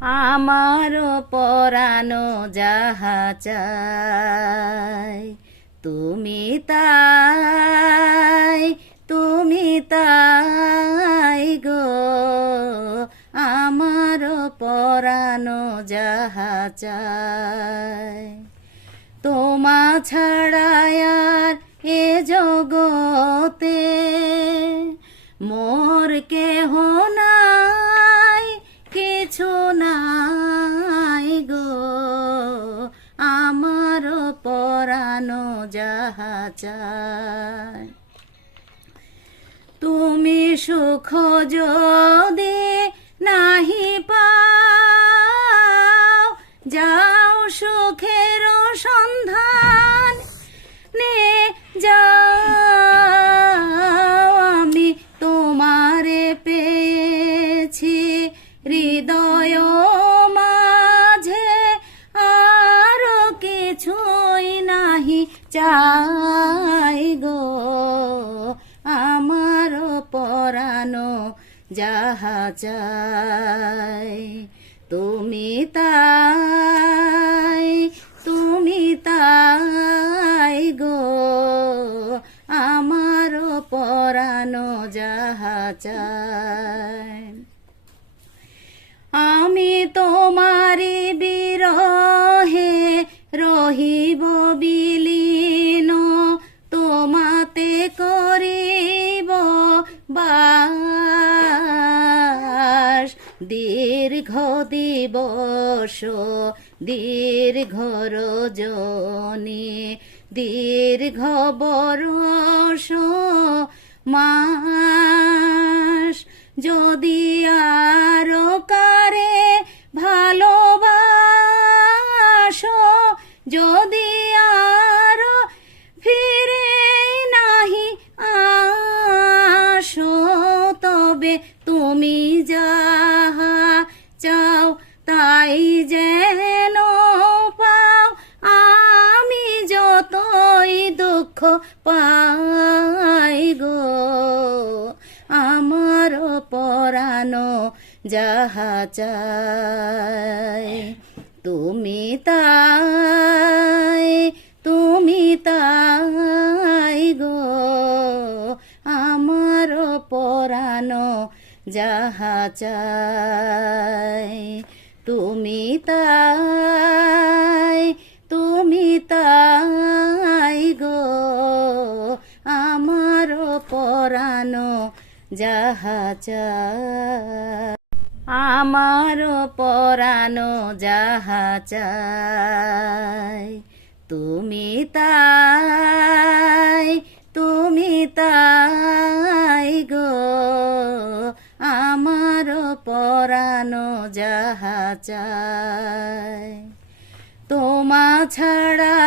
আমারও পরানো যাহা চাই তুমি তাই, তুমি তাই গো। আমারও পরানো যাহা চাই তোমা ছাড়া আর এ জগতে মোর কেহ নাই, কিছু নাই গো। আমার পরানো যাহা চাই তুমি সুখ যদি নাহি পাও, যাও সুখের সন্ধান নে যাও। আমি তোমারে পেয়েছি হৃদয় মাঝে, আর কিছুই নাহি চাই গো। আমার পরানো যাহা চাই তুমি তাই, তুমি তাই গো। আমার পরানো যাহা চাই আমি তোমারি বিরহে রহিব বিলীন, তোমাতে করিব বাস। দীর্ঘ দিবস দীর্ঘ রজনী, দীর্ঘ বরষ মাস, যদি আরো কারে ভালোবাসো, যদি আরো ফিরে নাহি আসো, তবে তুমি যাহা চাও তাই যেন পাও। আমি যতই দুঃখ পাই গো, আমার পরানো যাহা চাই তুমি তাই, তুমি তাই গো। আমার পরানো যাহা চাই তুমি তাই, তুমি তাই গো। আমার পরানো যাহা চাই, আমার পরানো যাহা চাই তুমি তাই, তুমি তাই গো। আমার পরানো যাহা চাই তোমা ছাড়া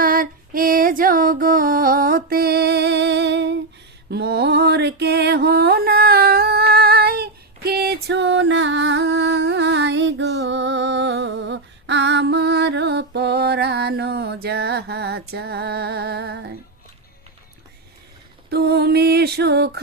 আর এ জগতে মোর কেহ নাই, কিছু নাই গো। আমার পরানো যাহা চাই তুমি সুখ